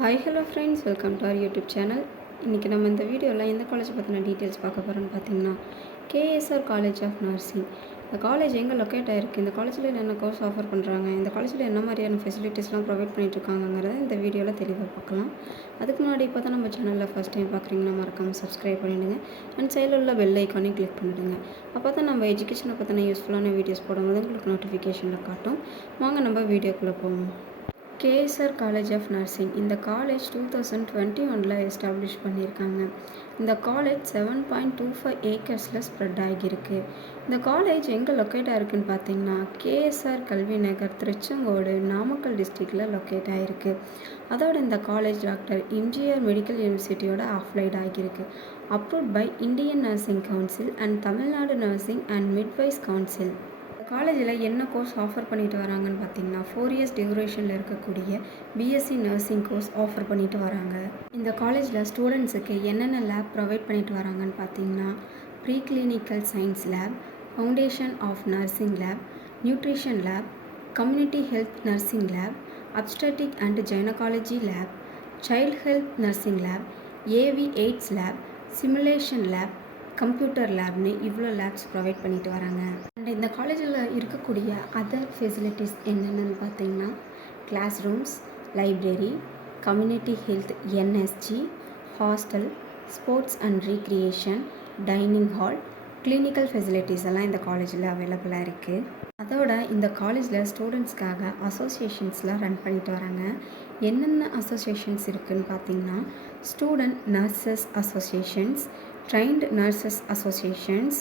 Hi hello friends, welcome to our YouTube channel. இன்றைக்கி நம்ம இந்த வீடியோவில் எந்த காலேஜ் பற்றின டீட்டெயில்ஸ் பார்க்க போகிறோன்னு பார்த்தீங்கன்னா, கேஎஸ்ஆர் காலேஜ் ஆஃப் நர்சிங். இந்த காலேஜ் எங்கே லொக்கேட் ஆகிருக்கு, இந்த காலேஜில் என்ன கோர்ஸ் ஆஃபர் பண்ணுறாங்க, இந்த காலேஜில் என்ன மாதிரியான ஃபெசிலிட்டிஸ்லாம் ப்ரொவைட் பண்ணிட்டுருக்காங்கிறத இந்த வீடியோவில் தெளிவாக பார்க்கலாம். அதுக்கு முன்னாடி இப்போ தான் நம்ம சேனலில் ஃபஸ்ட் டைம் பார்க்குறீங்கன்னா மறக்காமல் சப்ஸ்கிரைப் பண்ணிவிடுங்க. அண்ட் சைடில் உள்ள பெல் ஐக்கானையும் கிளிக் பண்ணிவிடுங்க. அப்போ தான் நம்ம எஜுகேஷனை பற்றின யூஸ்ஃபுல்லான வீடியோஸ் போடும்போது உங்களுக்கு நோட்டிஃபிகேஷனில் காட்டும். வாங்க நம்ம வீடியோக்குள்ளே போவோம். கேஎஸ்ஆர் காலேஜ் ஆஃப் நர்சிங் இந்த காலேஜ் 2021 எஸ்டாப்ளிஷ் பண்ணியிருக்காங்க. இந்த காலேஜ் 7.25 ஏக்கர்ஸில் ஸ்ப்ரெட் ஆகியிருக்கு. இந்த காலேஜ் எங்கே லொக்கேட் ஆகிருக்குன்னு பார்த்தீங்கன்னா, கேஎஸ்ஆர் கல்வி நகர், திருச்செங்கோடு, நாமக்கல் டிஸ்ட்ரிக்டில் லொக்கேட் ஆகிருக்கு. அதோட இந்த காலேஜ் டாக்டர் எம்ஜிஆர் மெடிக்கல் யூனிவர்சிட்டியோட அஃப்ளைட் ஆகியிருக்கு. Approved by Indian nursing council and Tamil Nadu nursing and midwives council. காலேஜில் என்ன கோர்ஸ் ஆஃபர் பண்ணிட்டு வராங்கன்னு பார்த்தீங்கன்னா, 4 இயர்ஸ் டியூரேஷனில் இருக்கக்கூடிய பிஎஸ்சி நர்சிங் கோர்ஸ் ஆஃபர் பண்ணிட்டு வராங்க. இந்த காலேஜில் ஸ்டூடெண்ட்ஸுக்கு என்னென்ன லேப் ப்ரொவைட் பண்ணிட்டு வராங்கன்னு பார்த்தீங்கன்னா, pre clinical science lab, foundation of nursing lab, nutrition lab, community health nursing lab, obstetric and gynaecology lab, child health nursing lab, AV aids lab, simulation lab, computer லேப்னு இவ்வளோ லேப்ஸ் ப்ரொவைட் பண்ணிட்டு வராங்க. And இந்த காலேஜில் இருக்கக்கூடிய other facilities என்னென்னு பார்த்தீங்கன்னா, class rooms, library, community health NSG, hostel, sports and recreation, dining hall, clinical facilities எல்லாம் இந்த காலேஜில் அவைலபிளாக இருக்குது. அதோட இந்த காலேஜில் ஸ்டூடெண்ட்ஸ்க்காக அசோசியேஷன்ஸ்லாம் ரன் பண்ணிட்டு வராங்க. என்னென்ன அசோசியேஷன்ஸ் இருக்குதுன்னு பார்த்தீங்கன்னா, student nurses associations, trained nurses associations,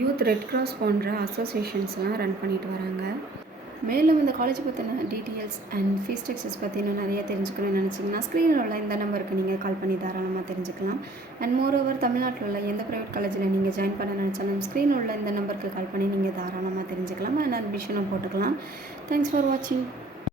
youth red cross போன்ற அசோசியேஷன்ஸ்லாம் ரன் பண்ணிட்டு வராங்க. மேலும் இந்த காலேஜ் பற்றின டீட்டெயில்ஸ் அண்ட் ஃபீஸ் ஸ்ட்ரக்சர்ஸ் பற்றி இன்னும் நிறைய தெரிஞ்சுக்கணும்னு நினச்சிங்கன்னா, ஸ்க்ரீனில் உள்ள இந்த நம்பருக்கு நீங்கள் கால் பண்ணி தாராளமாக தெரிஞ்சுக்கலாம். அண்ட் மோரோவர் தமிழ்நாட்டில் உள்ள எந்த ப்ரைவேட் காலேஜில் நீங்கள் ஜாயின் பண்ண நினச்சாலும் ஸ்க்ரீனில் உள்ள இந்த நம்பருக்கு கால் பண்ணி நீங்கள் தாராளமாக தெரிஞ்சுக்கலாம். அண்ட் அட்மிஷனும் போட்டுக்கலாம். தேங்க்ஸ் ஃபார் வாட்சிங்.